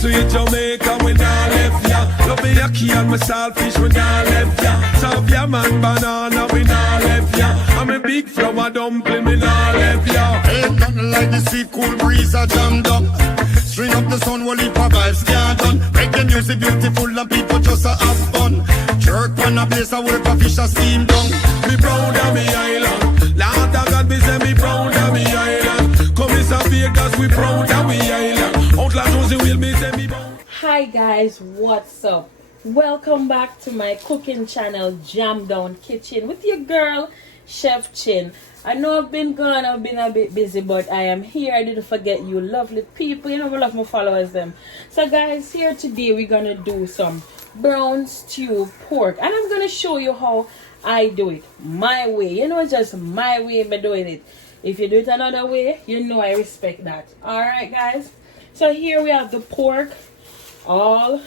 Sweet Jamaica, we nah left ya. Love me yaki and my saltfish, we nah left ya. Serve ya man banana, we nah left ya. I'm a big flour dumpling, we nah left ya. Ain't nothing like the sea cool breeze a jammed up. String up the sun, while it vibes can't done. Reggae music beautiful and people just a have fun. Jerk on a place I work a fish a steam down. Me proud of me island. Lord of God, me say me proud of me island. Come is a Vegas, we proud of me island. Outlaw Josie will me say me proud. Hi guys, what's up? Welcome back to my cooking channel, Jam Down Kitchen, with your girl, Chef Chin. I know I've been gone, I've been a bit busy, but I am here. I didn't forget you lovely people. You know I love my followers them. So guys, here today we're gonna do some brown stew pork, and I'm gonna show you how I do it my way. You know, just my way by doing it. If you do it another way, you know I respect that. Alright guys, so here we have the pork all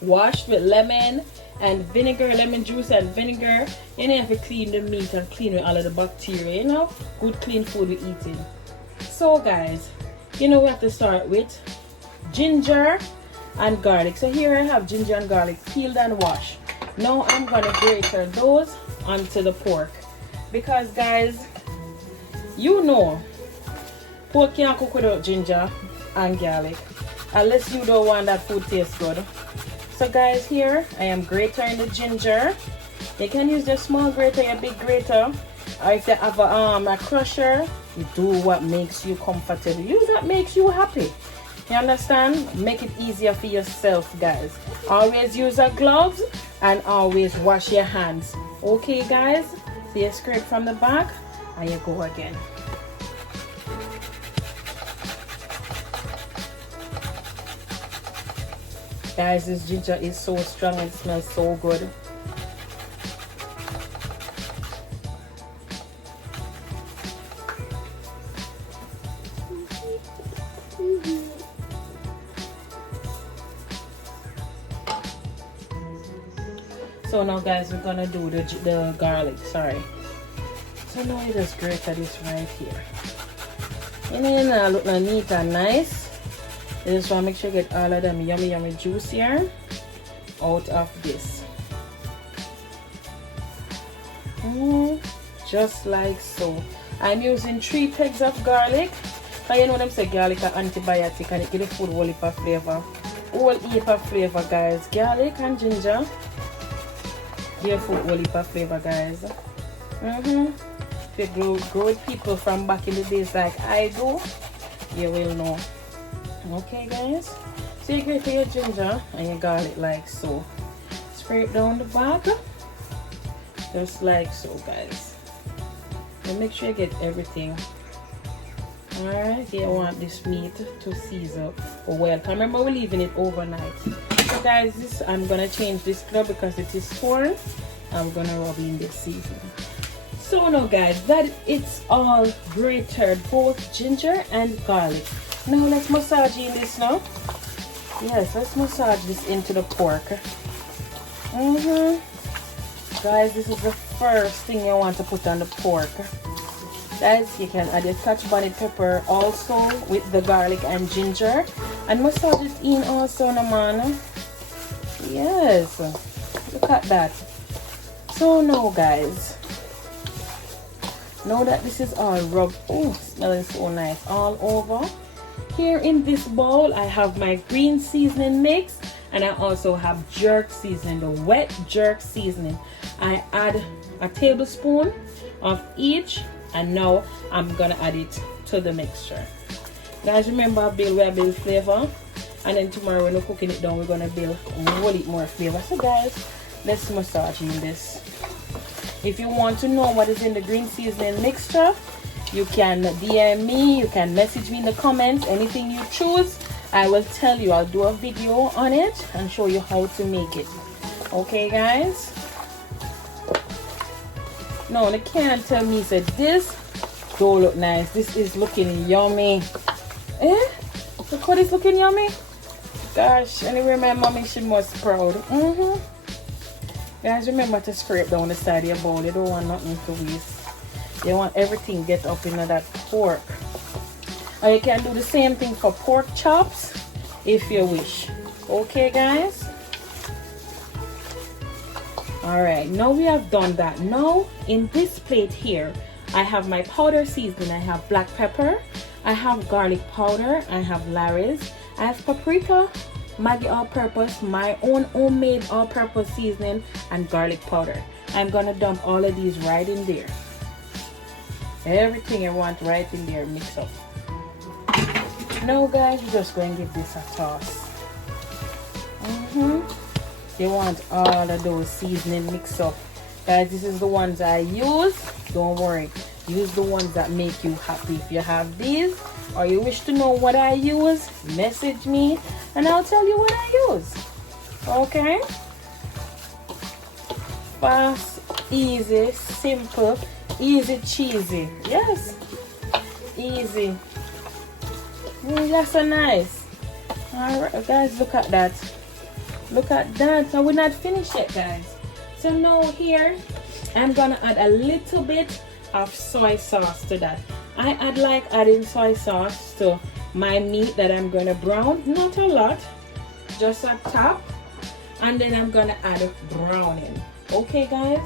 washed with lemon and vinegar, lemon juice and vinegar. You know, you have to clean the meat and clean with all of the bacteria, you know, good clean food we're eating. So guys, you know, we have to start with ginger and garlic. So here I have ginger and garlic peeled and washed. Now I'm gonna grate those onto the pork, because guys, you know pork can't cook without ginger and garlic unless you don't want that food tastes good. So guys, here I am grating the ginger. You can use your small grater, your big grater, or if you have a crusher, you do what makes you comfortable. Use what makes you happy. You understand? Make it easier for yourself, guys. Always use your gloves and always wash your hands. Okay guys, so you scrape from the back and you go again. Guys, this ginger is so strong and it smells so good. So now guys, we're gonna do the garlic, sorry. So now you just grate this right here. And then look neat and nice. You just want to make sure you get all of them yummy juice here out of this. Just like so. I'm using 3 pegs of garlic. So you know them say garlic is antibiotic and it gives the food a whole heap of flavor. Whole heap of flavor, guys. Garlic and ginger give food a whole heap of flavor, guys. If you grow with people from back in the days like I do, you will know. Okay guys, so you grate your ginger and your garlic like so. Scrape down the back just like so, guys, and make sure you get everything. Alright, you want this meat to season well. Remember, we're leaving it overnight. So guys, this I'm gonna change this color because it is torn. I'm gonna rub in this seasoning. So now guys, that it's all grated, both ginger and garlic. Now let's massage in this now. Yes, let's massage this into the pork. Guys, this is the first thing you want to put on the pork. Guys, you can add your touch bonnet pepper also with the garlic and ginger. And massage it in also, no man. Yes, look at that. So now guys, now that this is all rubbed, oh, smelling so nice all over. Here in this bowl, I have my green seasoning mix, and I also have jerk seasoning, the wet jerk seasoning. I add a tablespoon of each, and now I'm gonna add it to the mixture. Guys, remember, we build flavor, and then tomorrow when we're cooking it down, we're gonna build a whole lot more flavor. So guys, let's massage in this. If you want to know what is in the green seasoning mixture, you can DM me, you can message me in the comments, anything you choose, I will tell you. I'll do a video on it and show you how to make it. Okay guys? No, they can't tell me that this don't look nice. This is looking yummy. Eh? Look how this looking yummy. Gosh, anyway, my mommy, she must proud. Guys, remember to scrape down the side of your bowl. You don't want nothing to waste. You want everything get up into that pork. Or you can do the same thing for pork chops. if you wish. Okay guys, all right, now we have done that. Now in this plate here I have my powder seasoning. I have black pepper, I have garlic powder, I have Larry's, I have paprika, Maggi all-purpose, my own homemade all-purpose seasoning, and garlic powder. I'm gonna dump all of these right in there. Everything I want right in there, mix up. Now guys, we're just going to give this a toss. You want all of those seasoning mix up. Guys, this is the ones I use. Don't worry, use the ones that make you happy. If you have these or you wish to know what I use, message me and I'll tell you what I use. Okay? Fast, easy, simple, easy cheesy. Yes, easy. That's so nice. All right guys, look at that. Look at that. So we're not finished yet guys. So now here I'm gonna add a little bit of soy sauce to that. I like adding soy sauce to my meat that I'm gonna brown. Not a lot, just a top, and then I'm gonna add browning. Okay guys,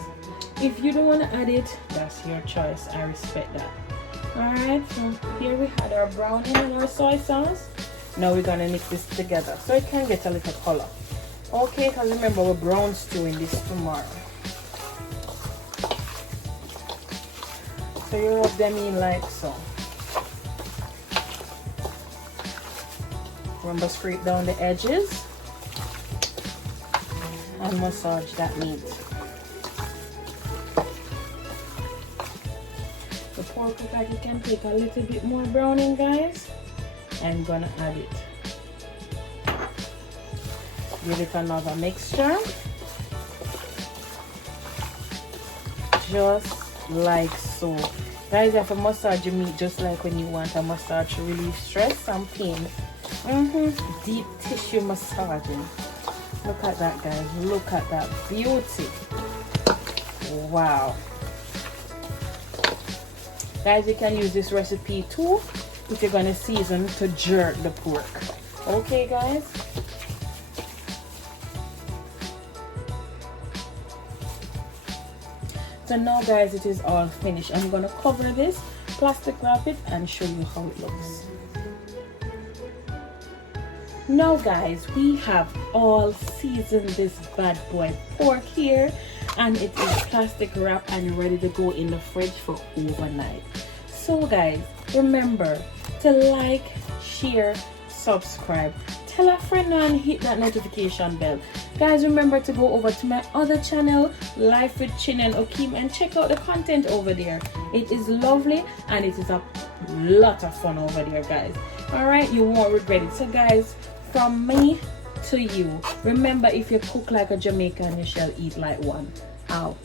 if you don't want to add it, that's your choice. I respect that. Alright, so here we had our browning and our soy sauce. Now we're gonna mix this together so it can get a little color. Okay, because remember we're brown stewing this tomorrow. So you rub them in like so. Remember, scrape down the edges and massage that meat. The pork, like you can take a little bit more browning guys. I'm gonna add it. Give it another mixture. Just like so. Guys, you have to massage your meat just like when you want a massage to relieve stress and pain. Deep tissue massaging. Look at that guys. Look at that beauty. Wow. Guys, you can use this recipe too if you're gonna season to jerk the pork. Okay guys. So now guys, it is all finished. I'm gonna cover this, plastic wrap it, and show you how it looks. Now guys, we have all seasoned this bad boy pork here, and it is plastic wrap and ready to go in the fridge for overnight. So guys, remember to like, share, subscribe, tell a friend and hit that notification bell. Guys, remember to go over to my other channel, Life with Chin and Okeem, and check out the content over there. It is lovely and it is a lot of fun over there guys. Alright, you won't regret it. So guys, from me to you, remember, if you cook like a Jamaican, you shall eat like one. Out.